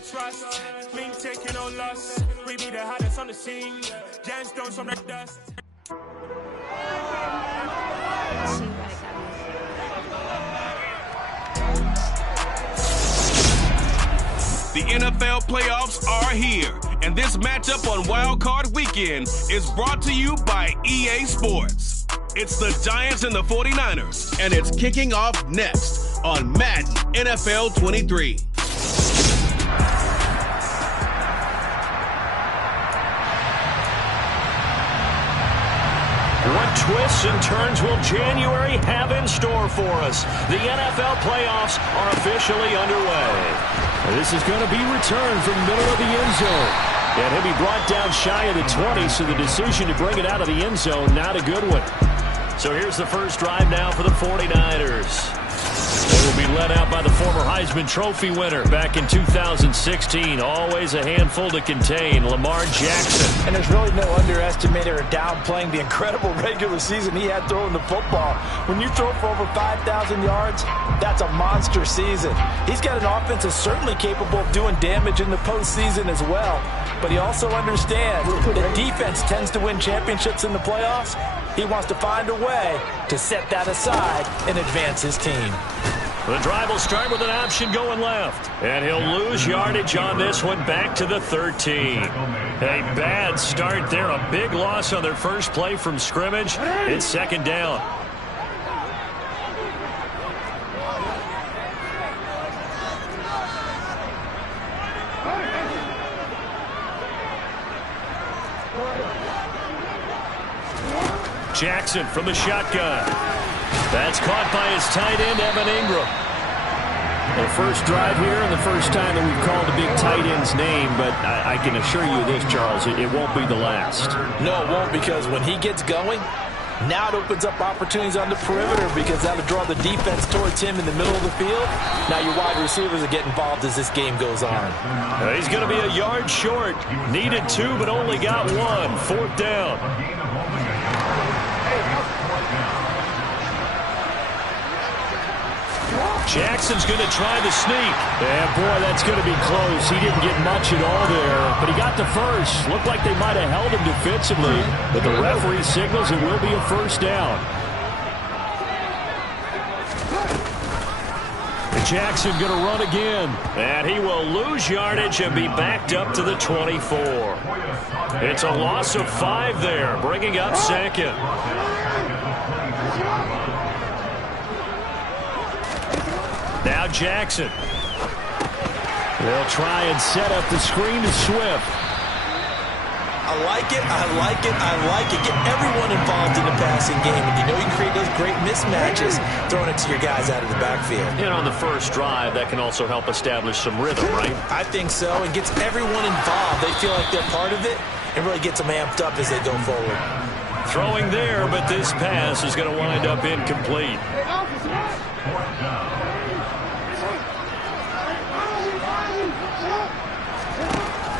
trust. Been taking no loss. We be the hottest on the scene. Gemstones from the dust. The NFL playoffs are here, and this matchup on Wild Card Weekend is brought to you by EA Sports. It's the Giants and the 49ers, and it's kicking off next on Madden NFL 23. What twists and turns will January have in store for us? The NFL playoffs are officially underway. This is going to be returned from the middle of the end zone. And he'll be brought down shy of the 20, so the decision to bring it out of the end zone, not a good one. So here's the first drive now for the 49ers. They will be led out by the former Heisman Trophy winner back in 2016. Always a handful to contain, Lamar Jackson. And there's really no underestimating or downplaying the incredible regular season he had throwing the football. When you throw for over 5,000 yards, that's a monster season. He's got an offense that's certainly capable of doing damage in the postseason as well. But he also understands that defense tends to win championships in the playoffs. He wants to find a way to set that aside and advance his team. The drive will start with an option going left. And he'll lose yardage on this one back to the 13. A bad start there. A big loss on their first play from scrimmage. It's second down. Jackson from the shotgun. That's caught by his tight end, Evan Ingram. The first drive here and the first time that we've called a big tight end's name, but I can assure you this, Charles, it won't be the last. No, it won't, because when he gets going, now it opens up opportunities on the perimeter because that'll draw the defense towards him in the middle of the field. Now your wide receivers will get involved as this game goes on. He's going to be a yard short. Needed 2, but only got 1. Fourth down. Jackson's going to try the sneak. And, boy, that's going to be close. He didn't get much at all there, but he got the first. Looked like they might have held him defensively, but the referee signals it will be a first down. Jackson going to run again, and he will lose yardage and be backed up to the 24. It's a loss of 5 there, bringing up second. Now Jackson. They'll try and set up the screen to Swift. I like it, I like it, I like it. Get everyone involved in the passing game. And you know you create those great mismatches throwing it to your guys out of the backfield. And on the first drive, that can also help establish some rhythm, right? I think so. It gets everyone involved. They feel like they're part of it and really gets them amped up as they go forward. Throwing there, but this pass is going to wind up incomplete.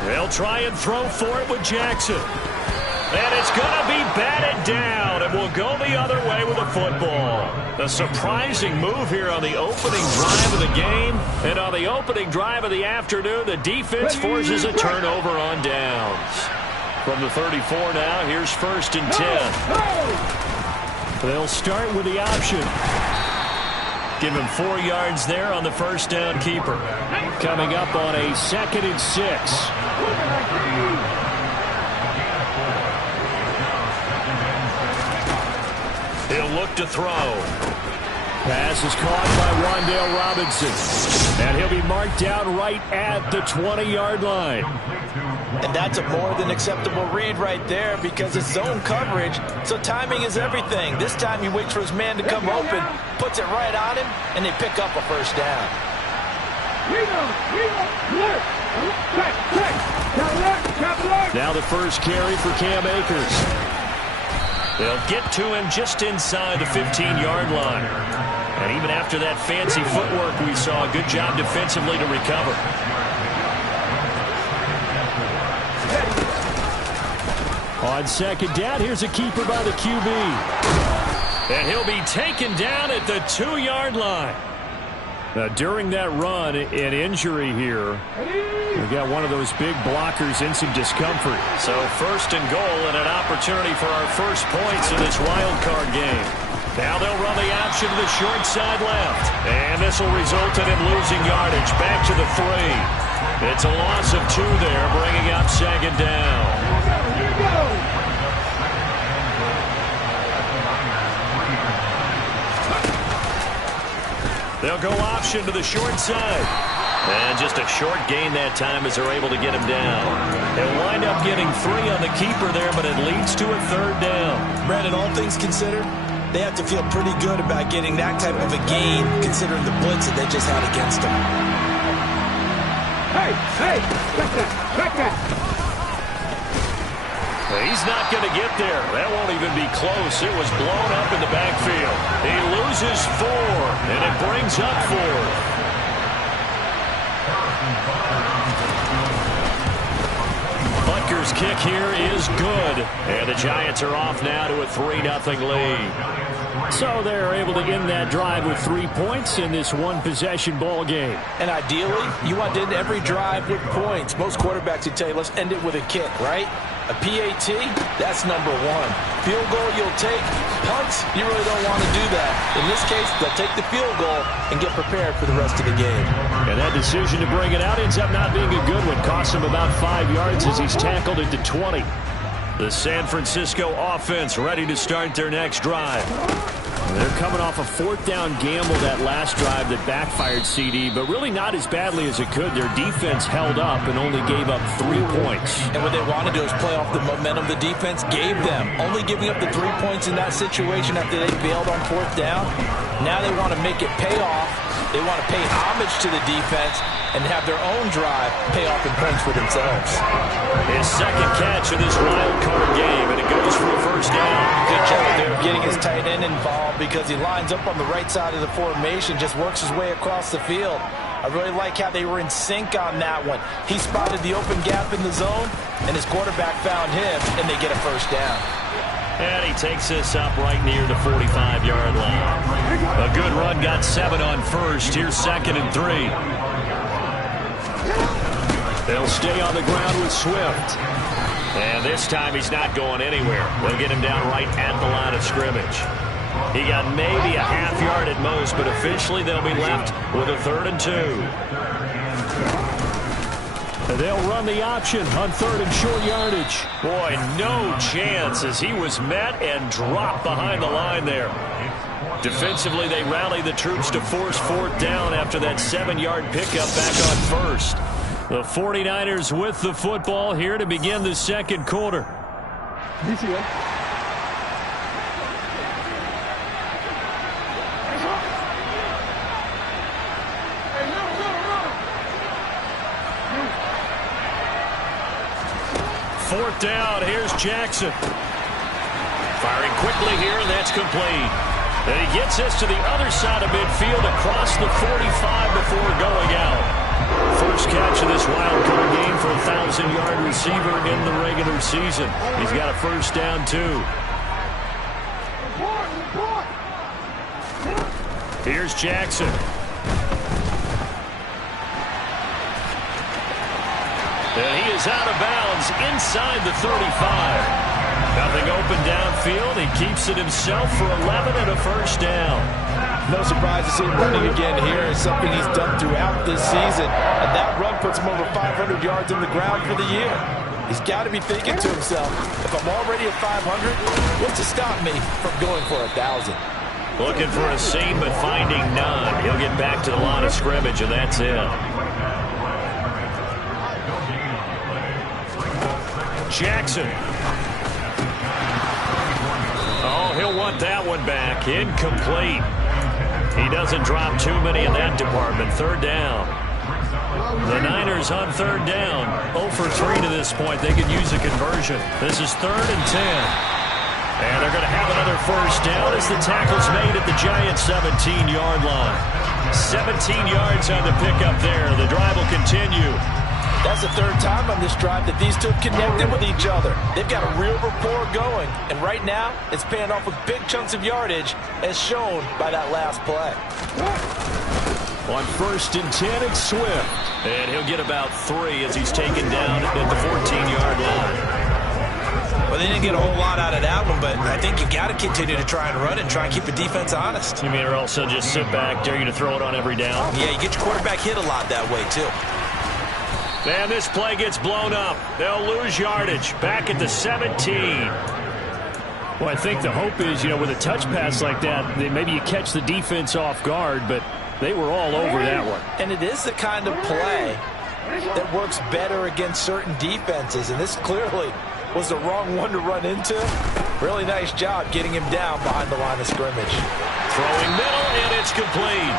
They'll try and throw for it with Jackson. And it's going to be batted down, and will go the other way with the football. A surprising move here on the opening drive of the game. And on the opening drive of the afternoon, the defense forces a turnover on downs. From the 34 now, here's 1st and 10. They'll start with the option. Give him 4 yards there on the first down keeper. Coming up on a 2nd and 6. He'll look to throw. Pass is caught by Wan'Dale Robinson. And he'll be marked down right at the 20-yard line. And that's a more than acceptable read right there because it's zone coverage, so timing is everything. This time he waits for his man to come open, puts it right on him, and they pick up a first down. Now the first carry for Cam Akers. They'll get to him just inside the 15-yard line. And even after that fancy footwork we saw, a good job defensively to recover. On second down, here's a keeper by the QB. And he'll be taken down at the 2-yard line. Now, during that run, an injury here. We got one of those big blockers in some discomfort. So 1st and goal and an opportunity for our first points in this wild card game. Now they'll run the option to the short side left. And this will result in him losing yardage. Back to the 3. It's a loss of 2 there, bringing up 2nd down. They'll go option to the short side. And just a short gain that time as they're able to get him down. They'll wind up getting 3 on the keeper there, but it leads to a 3rd down. Brandon, all things considered, they have to feel pretty good about getting that type of a gain, considering the blitz that they just had against them. Hey, back that. He's not going to get there. That won't even be close. It was blown up in the backfield. He loses 4, and it brings up 4th. Butker's kick here is good. And the Giants are off now to a 3-0 lead. So they're able to end that drive with 3 points in this one-possession ball game. And ideally, you want to end every drive with points. Most quarterbacks would tell you, let's end it with a kick, right? A PAT, that's number 1. Field goal you'll take. Punts, you really don't want to do that. In this case, they'll take the field goal and get prepared for the rest of the game. And that decision to bring it out ends up not being a good one. Costs him about 5 yards as he's tackled at the 20. The San Francisco offense ready to start their next drive. They're coming off a 4th down gamble that last drive that backfired, CD, but really not as badly as it could. Their defense held up and only gave up 3 points. And what they want to do is play off the momentum the defense gave them. Only giving up the 3 points in that situation after they failed on 4th down. Now they want to make it pay off. They want to pay homage to the defense and have their own drive pay off in points for themselves. His 2nd catch of this wild card game, and it goes for a 1st down. Good job there of getting his tight end involved because he lines up on the right side of the formation, just works his way across the field. I really like how they were in sync on that one. He spotted the open gap in the zone, and his quarterback found him, and they get a 1st down. And he takes this up right near the 45-yard line. A good run, got 7 on 1st. Here's 2nd and 3. They'll stay on the ground with Swift. And this time he's not going anywhere. They'll get him down right at the line of scrimmage. He got maybe a half yard at most, but officially they'll be left with a 3rd and 2. They'll run the option on 3rd and short yardage. Boy, no chance as he was met and dropped behind the line there. Defensively, they rally the troops to force 4th down after that 7-yard pickup back on 1st. The 49ers with the football here to begin the 2nd quarter. Fourth down, here's Jackson. Firing quickly here, and that's complete. And he gets this to the other side of midfield across the 45 before going out. First catch of this wild card game for a 1,000-yard receiver in the regular season. He's got a 1st down, too. Here's Jackson. And he is out of bounds inside the 35. Nothing open downfield. He keeps it himself for 11 and a 1st down. No surprise to see him running again here. It's something he's done throughout this season. And that run puts him over 500 yards on the ground for the year. He's got to be thinking to himself, if I'm already at 500, what's to stop me from going for 1,000? Looking for a seam, but finding none. He'll get back to the line of scrimmage, and that's it. Jackson. Oh, he'll want that one back. Incomplete. He doesn't drop too many in that department. 3rd down. The Niners on 3rd down. 0 for 3 to this point. They could use a conversion. This is 3rd and 10. And they're going to have another 1st down as the tackle's made at the Giants' 17-yard line. 17 yards on the pickup there. The drive will continue. That's the 3rd time on this drive that these two have connected with each other. They've got a real rapport going. And right now, it's paying off with big chunks of yardage as shown by that last play. On 1st and 10, it's Swift. And he'll get about 3 as he's taken down at the 14-yard line. Well, they didn't get a whole lot out of that one, but I think you've got to continue to try and run it and try and keep the defense honest. You mean or also just sit back, dare you to throw it on every down? Yeah, you get your quarterback hit a lot that way, too. And this play gets blown up. They'll lose yardage. Back at the 17. Well, I think the hope is, with a touch pass like that, maybe you catch the defense off guard, but they were all over that one. And it is the kind of play that works better against certain defenses, and this clearly was the wrong one to run into. Really nice job getting him down behind the line of scrimmage. Throwing middle, and it's complete.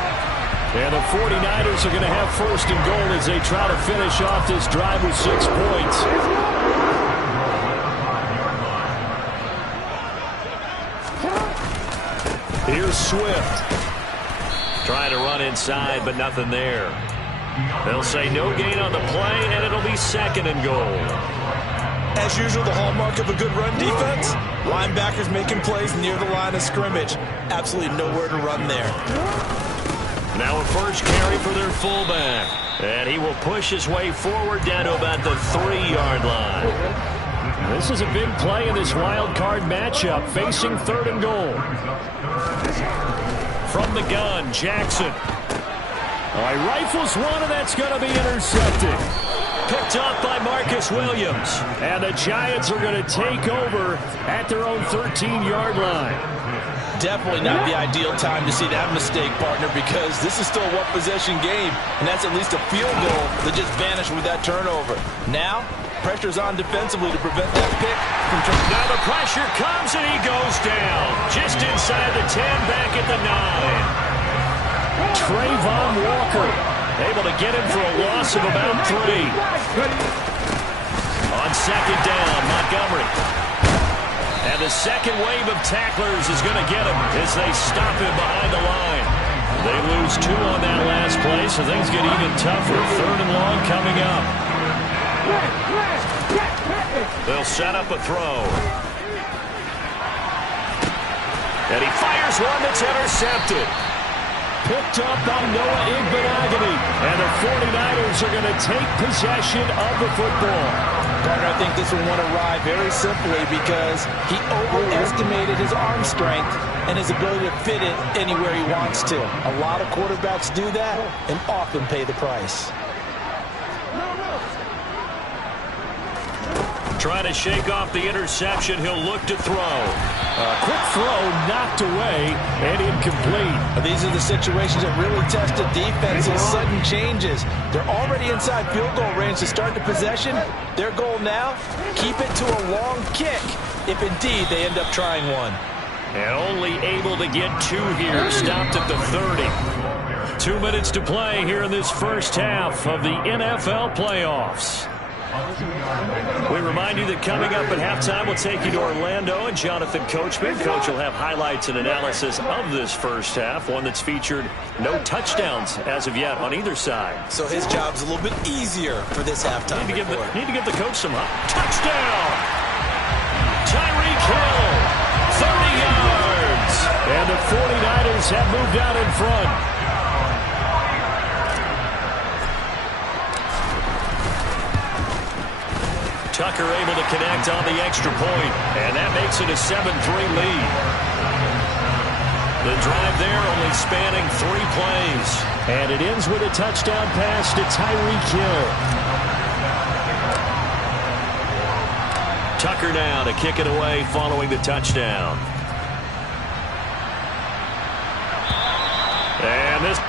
And the 49ers are going to have 1st and goal as they try to finish off this drive with 6 points. Here's Swift. Trying to run inside, but nothing there. They'll say no gain on the play, and it'll be 2nd and goal. As usual, the hallmark of a good run defense, linebackers making plays near the line of scrimmage. Absolutely nowhere to run there. Now a first carry for their fullback. And he will push his way forward down to about the 3-yard line. This is a big play in this wild card matchup, facing 3rd and goal. From the gun, Jackson. He rifles one, and that's going to be intercepted. Picked up by Marcus Williams. And the Giants are going to take over at their own 13-yard line. Definitely not the ideal time to see that mistake, partner, because this is still a one-possession game, and that's at least a field goal that just vanished with that turnover. Now, pressure's on defensively to prevent that pick from turning. Now the pressure comes, and he goes down. Just inside the 10, back at the 9. Trayvon Walker able to get him for a loss of about 3. On 2nd down, Montgomery. And the second wave of tacklers is going to get him as they stop him behind the line. They lose 2 on that last play, so things get even tougher. 3rd and long coming up. They'll set up a throw. And he fires one that's intercepted. Picked up by Noah Igbenogany. And the 49ers are going to take possession of the football. Gardner, I think this one won't arrive very simply because he overestimated his arm strength and his ability to fit it anywhere he wants to. A lot of quarterbacks do that and often pay the price. Trying to shake off the interception. He'll look to throw. Quick throw knocked away and incomplete. These are the situations that really test a defense's sudden changes. They're already inside field goal range to start the possession. Their goal now, keep it to a long kick if indeed they end up trying one. And only able to get 2 here. Stopped at the 30. 2 minutes to play here in this first half of the NFL playoffs. We remind you that coming up at halftime, we'll take you to Orlando and Jonathan Coachman. Coach will have highlights and analysis of this first half, one that's featured no touchdowns as of yet on either side. So his job's a little bit easier for this halftime. Need to give the coach some touchdown. Tyreek Hill, 30 yards. And the 49ers have moved out in front. Tucker able to connect on the extra point, and that makes it a 7-3 lead. The drive there only spanning 3 plays. And it ends with a touchdown pass to Tyreek Hill. Tucker now to kick it away following the touchdown. And this...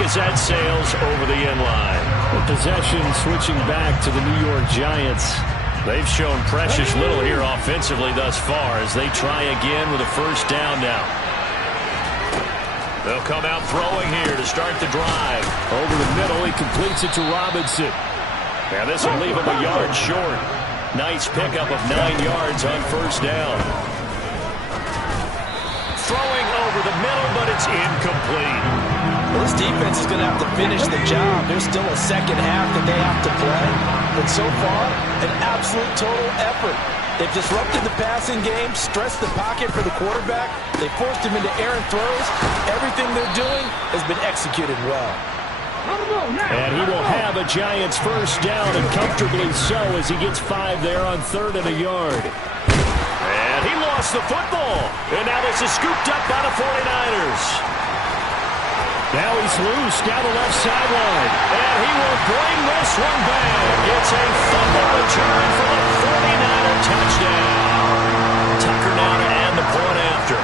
as that sails over the end line. The possession switching back to the New York Giants. They've shown precious little here offensively thus far as they try again with a first down now. They'll come out throwing here to start the drive. Over the middle, he completes it to Robinson. And this will leave him a yard short. Nice pickup of 9 yards on first down. Throwing over the middle, but it's incomplete. Well, this defense is going to have to finish the job. There's still a second half that they have to play. But so far, an absolute total effort. They've disrupted the passing game, stressed the pocket for the quarterback. They forced him into errant throws. Everything they're doing has been executed well. And he will have a Giants first down, and comfortably so, as he gets 5 there on 3rd and a yard. And he lost the football. And now this is scooped up by the 49ers. Now he's loose down the left sideline. And he will bring this one back. It's a fumble return for the 49er touchdown. Tucker now to add the point after.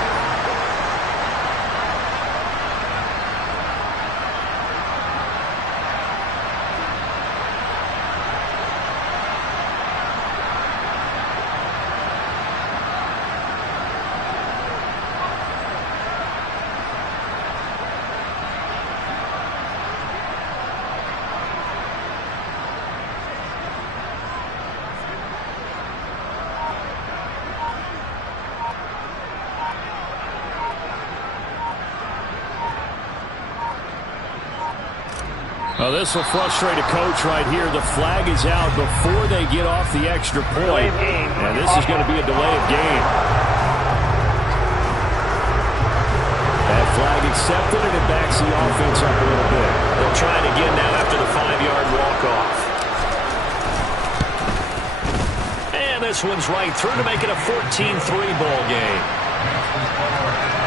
Well, this will frustrate a coach right here. The flag is out before they get off the extra point. And this is going to be a delay of game. That flag accepted, and it backs the offense up a little bit. They'll try it again now after the 5-yard walk-off. And this one's right through to make it a 14-3 ball game.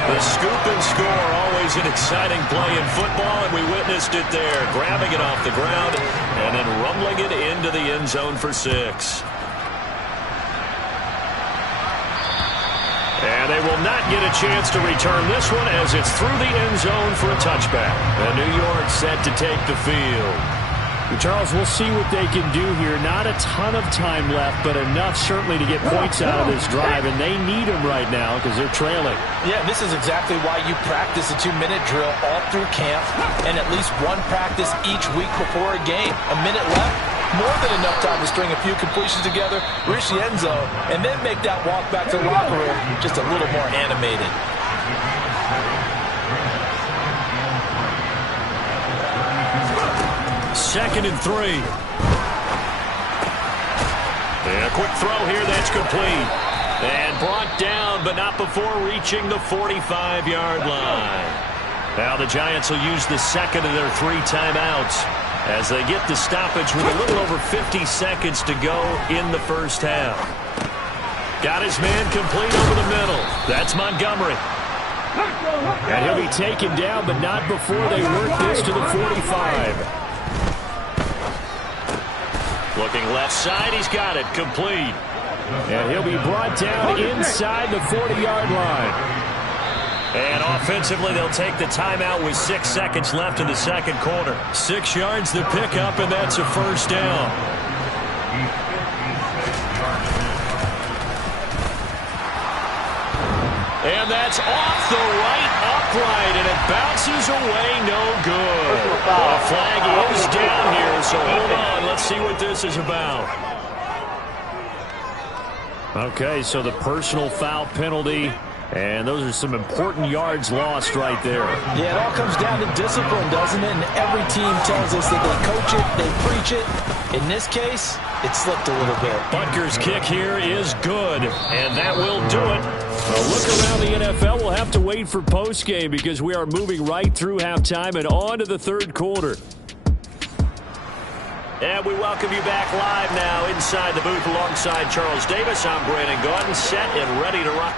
The scoop and score, always an exciting play in football, and we witnessed it there, grabbing it off the ground and then rumbling it into the end zone for 6. And they will not get a chance to return this one as it's through the end zone for a touchback. And New York set to take the field. Charles, we'll see what they can do here. Not a ton of time left, but enough certainly to get points out of this drive, and they need them right now because they're trailing. Yeah, this is exactly why you practice a 2-minute drill all through camp and at least one practice each week before a game. A minute left, more than enough time to string a few completions together, reach the end zone, and then make that walk back to the locker room just a little more animated. 2nd and 3. And a quick throw here, that's complete. And brought down, but not before reaching the 45-yard line. Now the Giants will use the second of their 3 timeouts as they get the stoppage with a little over 50 seconds to go in the first half. Got his man complete over the middle. That's Montgomery. And he'll be taken down, but not before they work this to the 45. Looking left side, he's got it, complete. And he'll be brought down inside the 40-yard line. And offensively, they'll take the timeout with 6 seconds left in the second quarter. 6 yards to pick up, and that's a first down. And that's off the right upright, and it bounces away, no good. A flag is down here, so hold on. Let's see what this is about. Okay, so the personal foul penalty, and those are some important yards lost right there. Yeah, it all comes down to discipline, doesn't it? And every team tells us that they coach it, they preach it. In this case, it slipped a little bit. Butker's kick here is good, and that will do it. A look around the NFL, we'll have to wait for postgame because we are moving right through halftime and on to the third quarter. And we welcome you back live now inside the booth alongside Charles Davis. I'm Brandon Gaudin, set and ready to rock.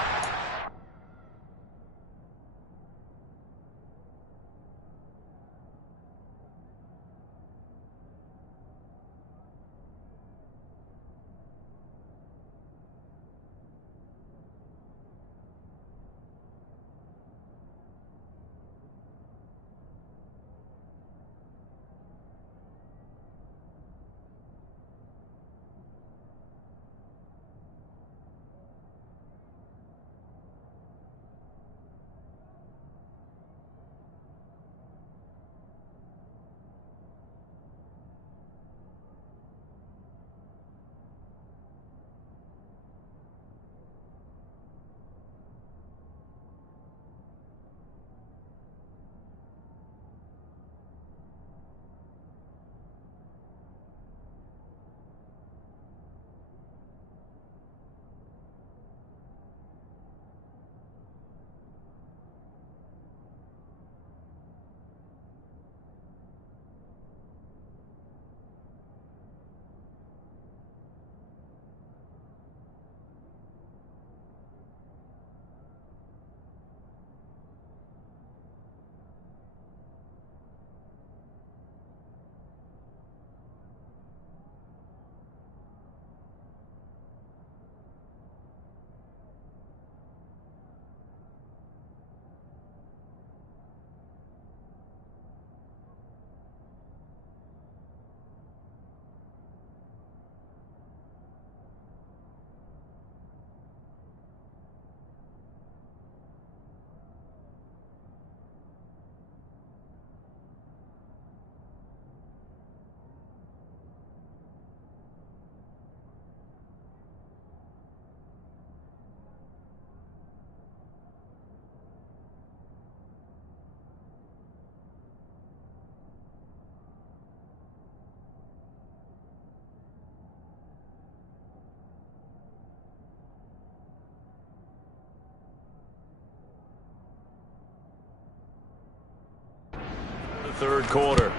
third quarter.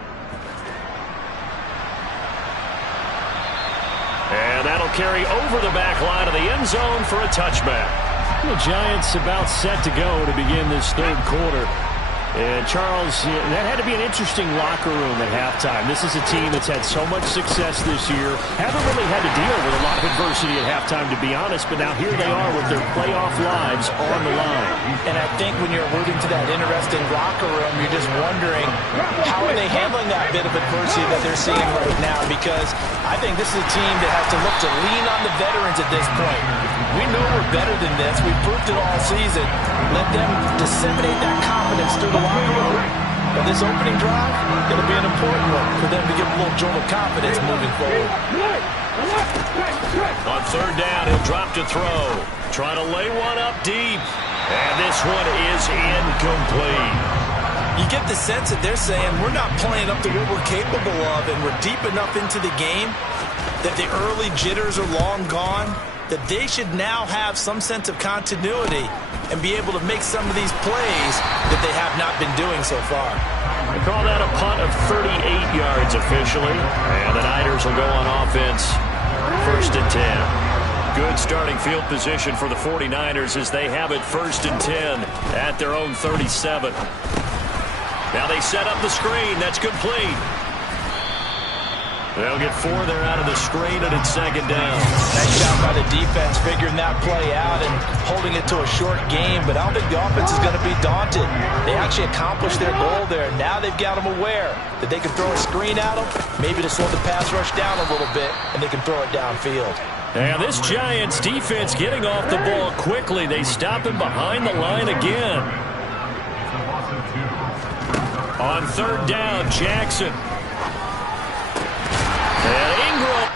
And that'll carry over the back line of the end zone for a touchback. The Giants about set to go to begin this third quarter. And Charles, that had to be an interesting locker room at halftime. This is a team that's had so much success this year. Haven't really had to deal with a lot of adversity at halftime, to be honest. But now here they are with their playoff lives on the line. And I think when you're alluding to that interesting locker room, you're just wondering how are they handling that bit of adversity that they're seeing right now? Because I think this is a team that has to look to lean on the veterans at this point. We know we're better than this. We've proved it all season. Let them disseminate that confidence through the locker room. But this opening drive, going to be an important one for them to get a little jolt of confidence moving forward. On third down, he'll drop to throw. Trying to lay one up deep. And this one is incomplete. You get the sense that they're saying we're not playing up to what we're capable of, and we're deep enough into the game that the early jitters are long gone, that they should now have some sense of continuity and be able to make some of these plays that they have not been doing so far. They call that a punt of 38 yards officially. And the Niners will go on offense, 1st and 10. Good starting field position for the 49ers as they have it 1st and 10 at their own 37. Now they set up the screen. That's complete. They'll get 4 there out of the screen, and it's 2nd down. Nice job by the defense figuring that play out and holding it to a short game, but I don't think the offense is going to be daunted. They actually accomplished their goal there. Now they've got them aware that they can throw a screen at them, maybe to slow the pass rush down a little bit, and they can throw it downfield. And this Giants defense getting off the ball quickly. They stop him behind the line again. On 3rd down, Jackson. And Ingram.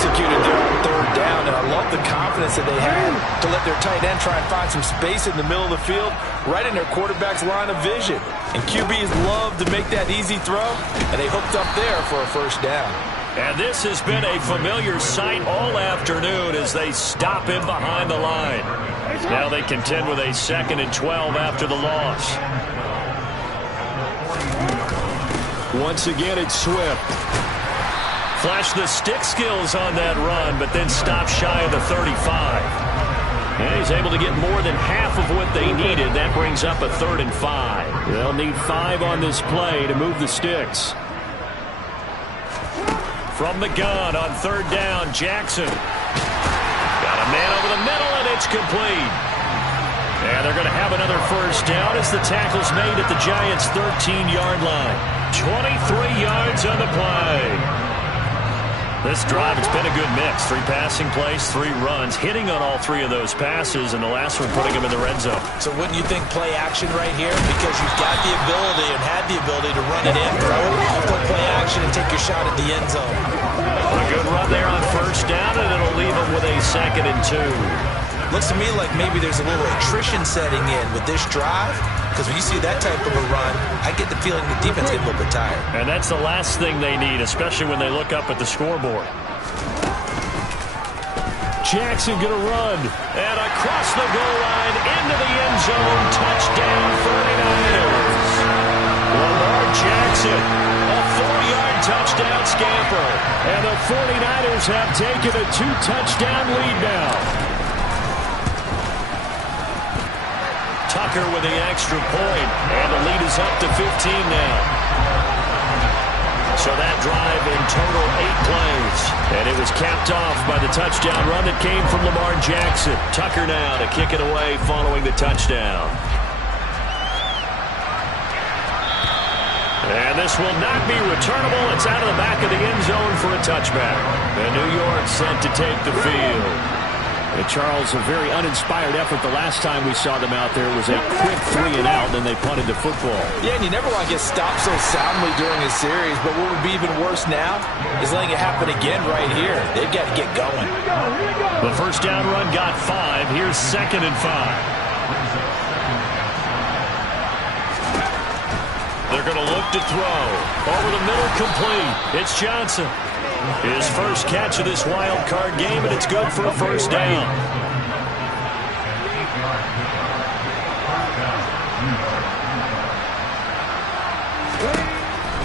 executed there on third down, and I love the confidence that they had to let their tight end try and find some space in the middle of the field, right in their quarterback's line of vision. And QBs love to make that easy throw, and they hooked up there for a first down. And this has been a familiar sight all afternoon as they stop him behind the line. Now they contend with a 2nd and 12 after the loss. Once again, it's Swift. Flashed the stick skills on that run, but then stopped shy of the 35. And he's able to get more than half of what they needed. That brings up a 3rd and 5. They'll need 5 on this play to move the sticks. From the gun on 3rd down, Jackson. Got a man over the middle, and it's complete. And they're going to have another first down as the tackle's made at the Giants' 13-yard line. 23 yards on the play. This drive, it's been a good mix. 3 passing plays, 3 runs, hitting on all 3 of those passes, and the last one putting them in the red zone. So wouldn't you think play action right here? Because you've got the ability and had the ability to run it in, throw it, go play action, and take your shot at the end zone. A good run there on first down, and it'll leave them with a 2nd and 2. Looks to me like maybe there's a little attrition setting in with this drive, because when you see that type of a run, I get the feeling the defense is a little bit tired. And that's the last thing they need, especially when they look up at the scoreboard. Jackson going to run. And across the goal line, into the end zone, touchdown 49ers. Lamar Jackson, a 4-yard touchdown scamper. And the 49ers have taken a 2-touchdown lead now. Tucker with the extra point, and the lead is up to 15 now. So that drive in total 8 plays, and it was capped off by the touchdown run that came from Lamar Jackson. Tucker now to kick it away following the touchdown. And this will not be returnable. It's out of the back of the end zone for a touchback. And New York set to take the field. And Charles, a very uninspired effort. The last time we saw them out there was a quick 3 and out, and then they punted the football. Yeah, and you never want to get stopped so soundly during a series, but what would be even worse now is letting it happen again right here. They've got to get going. The first down run got 5. Here's 2nd and 5. They're going to look to throw. Over the middle, complete. It's Johnson. His first catch of this wild card game, and it's good for a first down.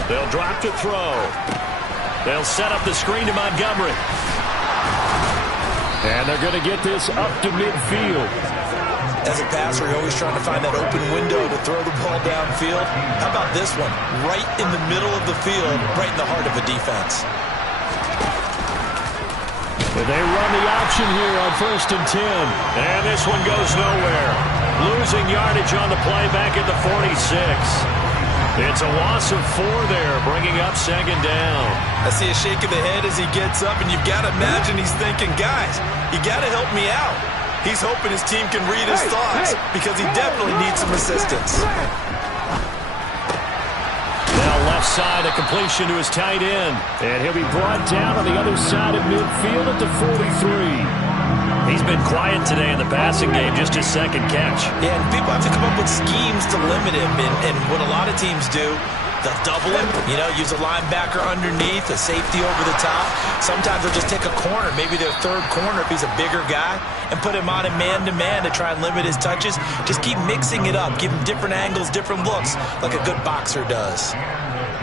They'll drop to throw. They'll set up the screen to Montgomery. And they're going to get this up to midfield. As a passer, you're always trying to find that open window to throw the ball downfield. How about this one? Right in the middle of the field, right in the heart of a defense. They run the option here on 1st and 10. And this one goes nowhere. Losing yardage on the play back at the 46. It's a loss of 4 there, bringing up 2nd down. I see a shake of the head as he gets up, and you've got to imagine he's thinking, guys, you got to help me out. He's hoping his team can read his thoughts because he definitely needs some assistance. Now left side, a completion to his tight end. And he'll be brought down on the other side of midfield at the 43. He's been quiet today in the passing game, just his 2nd catch. Yeah, and people have to come up with schemes to limit him. And what a lot of teams do, they'll double him, use a linebacker underneath, a safety over the top. Sometimes they'll just take a corner, maybe their 3rd corner if he's a bigger guy, and put him on a man-to-man to try and limit his touches. Just keep mixing it up, give him different angles, different looks, like a good boxer does.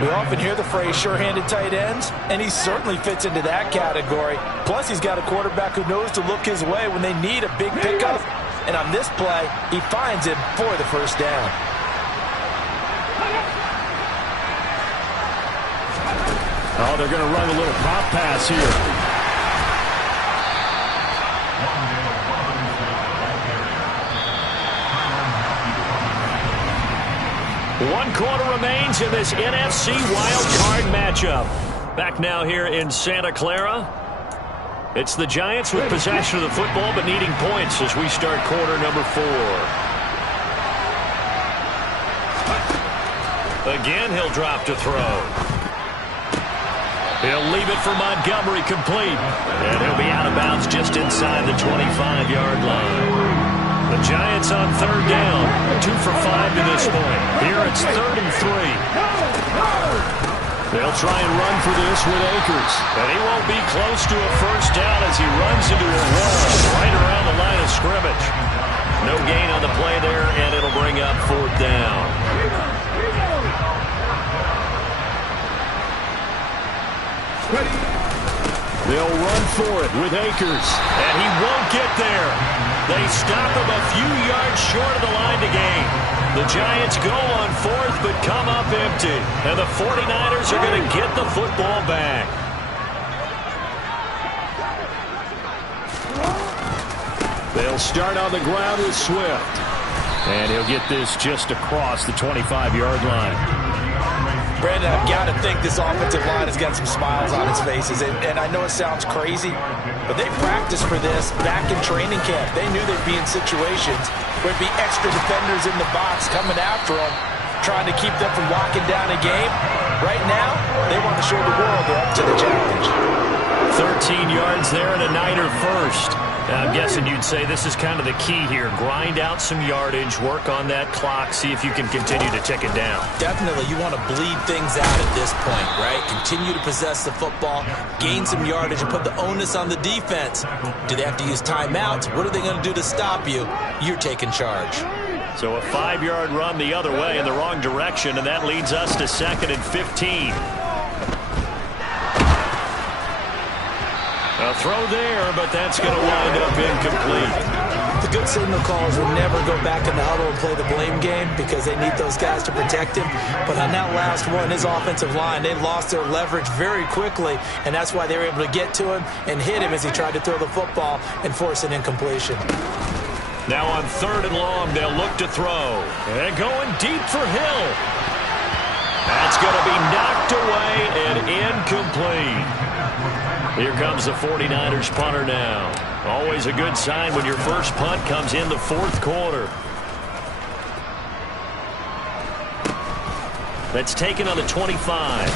We often hear the phrase sure-handed tight ends, and he certainly fits into that category. Plus, he's got a quarterback who knows to look his way when they need a big pickup. And on this play, he finds him for the first down. Oh, they're going to run a little pop pass here. One quarter remains in this NFC wildcard matchup. Back now here in Santa Clara. It's the Giants with possession of the football but needing points as we start quarter number 4. Again, he'll drop to throw. He'll leave it for Montgomery, complete. And he'll be out of bounds just inside the 25-yard line. The Giants on third down, 2 for 5 to this point. Here it's 3rd and 3. They'll try and run for this with Akers. And he won't be close to a first down as he runs into a wall right around the line of scrimmage. No gain on the play there, and it'll bring up 4th down. They'll run for it with Akers. And he won't get there. They stop him a few yards short of the line to gain. The Giants go on 4th but come up empty. And the 49ers are going to get the football back. They'll start on the ground with Swift. And he'll get this just across the 25-yard line. Brandon, I've got to think this offensive line has got some smiles on its faces. And I know it sounds crazy, but they practiced for this back in training camp. They knew they'd be in situations where there'd be extra defenders in the box coming after them, trying to keep them from locking down a game. Right now, they want to show the world they're up to the challenge. 13 yards there and a Niner first. I'm guessing you'd say this is kind of the key here. Grind out some yardage, work on that clock, see if you can continue to tick it down. Definitely, you want to bleed things out at this point, right? Continue to possess the football, gain some yardage, and put the onus on the defense. Do they have to use timeouts? What are they going to do to stop you? You're taking charge. So a 5-yard run the other way in the wrong direction, and that leads us to 2nd and 15. A throw there, but that's going to wind up incomplete. The good signal callers will never go back in the huddle and play the blame game because they need those guys to protect him. But on that last one, his offensive line, they lost their leverage very quickly, and that's why they were able to get to him and hit him as he tried to throw the football and force an incompletion. Now on 3rd and long, they'll look to throw. And going deep for Hill. That's going to be knocked away and incomplete. Here comes the 49ers punter now. Always a good sign when your first punt comes in the 4th quarter. That's taken on the 25.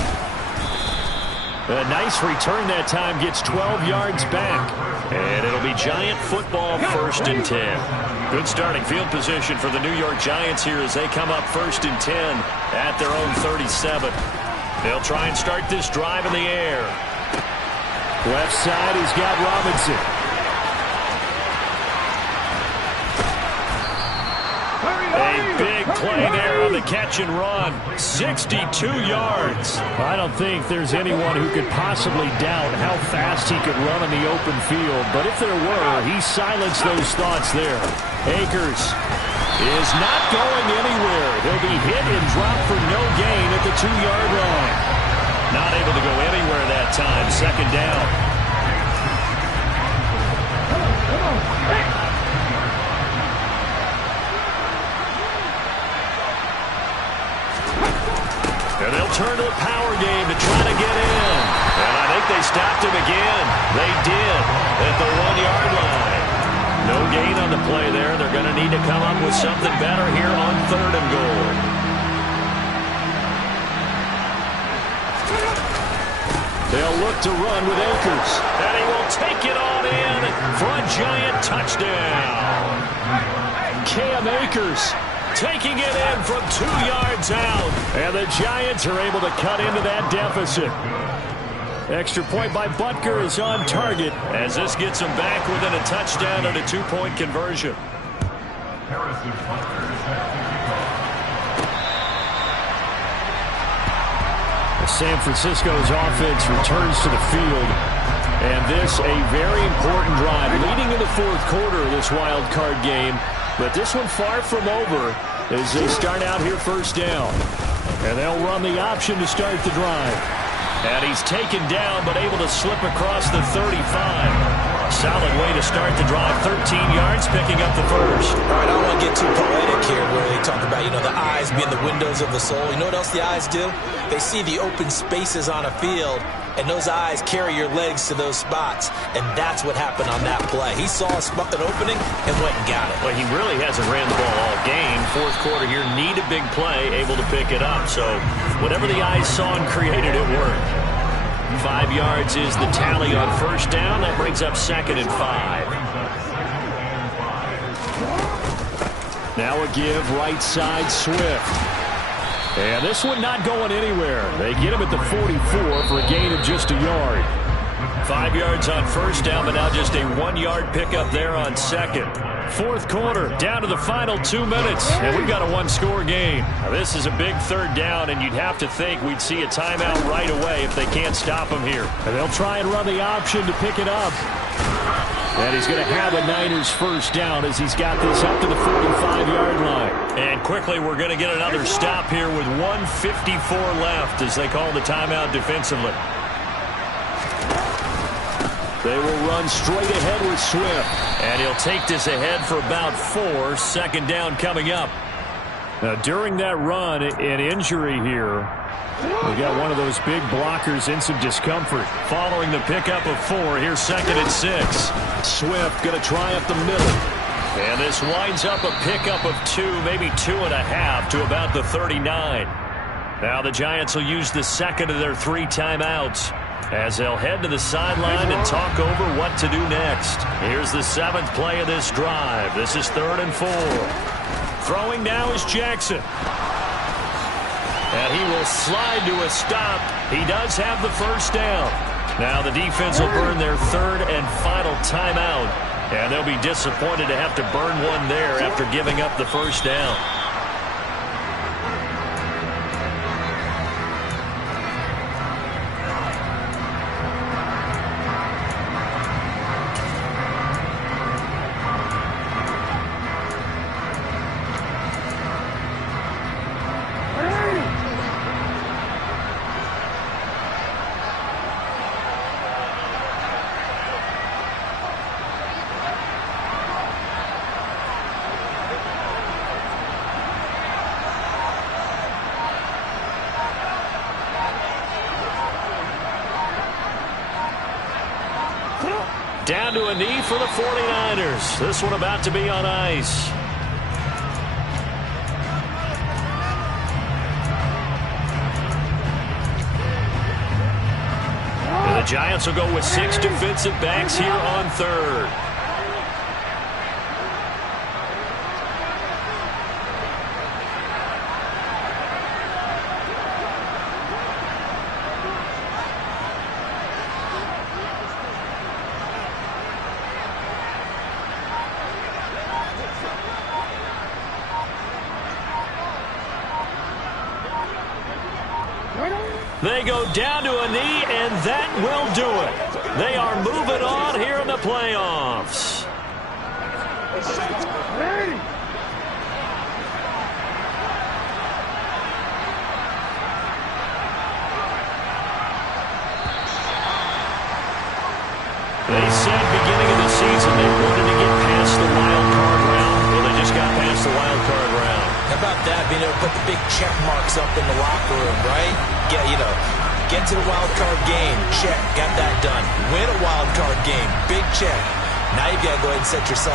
A nice return that time, gets 12 yards back. And it'll be Giant football, 1st and 10. Good starting field position for the New York Giants here as they come up 1st and 10 at their own 37. They'll try and start this drive in the air. Left side, he's got Robinson. A big play there on the catch and run. 62 yards. I don't think there's anyone who could possibly doubt how fast he could run in the open field. But if there were, he silenced those thoughts there. Akers is not going anywhere. He'll be hit and dropped for no gain at the 2-yard line. Not able to go anywhere that time. 2nd down. And they'll turn to the power game to try to get in. And I think they stopped him again. They did at the 1-yard line. No gain on the play there. They're going to need to come up with something better here on 3rd and goal. They'll look to run with Akers. And he will take it on in for a Giant touchdown. Cam Akers taking it in from 2 yards out. And the Giants are able to cut into that deficit. Extra point by Butker is on target as this gets them back within a touchdown and a 2-point conversion. San Francisco's offense returns to the field. And this a very important drive leading in the 4th quarter of this wild card game. But this one far from over as they start out here 1st down. And they'll run the option to start the drive. And he's taken down but able to slip across the 35. Solid way to start the drive. 13 yards, picking up the first. All right, I don't want to get too poetic here where they talk about, the eyes being the windows of the soul. You know what else the eyes do? They see the open spaces on a field, and those eyes carry your legs to those spots, and that's what happened on that play. He saw an opening and went and got it. Well, he really hasn't ran the ball all game. 4th quarter here, need a big play, able to pick it up. So whatever the eyes saw and created, it worked. 5 yards is the tally on first down. That brings up 2nd and 5. Now a give right side Swift. And this one not going anywhere. They get him at the 44 for a gain of just a yard. 5 yards on first down, but now just a 1-yard pickup there on second. Fourth quarter, down to the final 2 minutes, and we've got a one-score game. Now, this is a big third down, and you'd have to think we'd see a timeout right away if they can't stop him here. And they'll try and run the option to pick it up. And he's going to have a Niners first down as he's got this up to the 45-yard line. And quickly, we're going to get another stop here with 1:54 left as they call the timeout defensively. They will run straight ahead with Swift. And he'll take this ahead for about 4. Second down coming up. Now, during that run, an injury here. We got one of those big blockers in some discomfort. Following the pickup of 4, here's 2nd and 6. Swift going to try up the middle. And this winds up a pickup of 2, maybe 2.5 to about the 39. Now the Giants will use the second of their 3 timeouts as they'll head to the sideline and talk over what to do next. Here's the 7th play of this drive. This is 3rd and 4. Throwing now is Jackson. And he will slide to a stop. He does have the first down. Now the defense will burn their 3rd and final timeout. And they'll be disappointed to have to burn one there after giving up the first down. Down to a knee for the 49ers. This one about to be on ice. And the Giants will go with 6 defensive backs here on 3rd. They go down to a knee, and that will do it. They are moving on here in the playoffs. They said beginning of the season they wanted to get past the wild card round. Well, they just got past the wild card round. How about that? Being able to put the big check marks up in the locker room, right? Get to the wild card game. Check. Got that done. Win a wild card game. Big check. Now you've got to go ahead and set your sights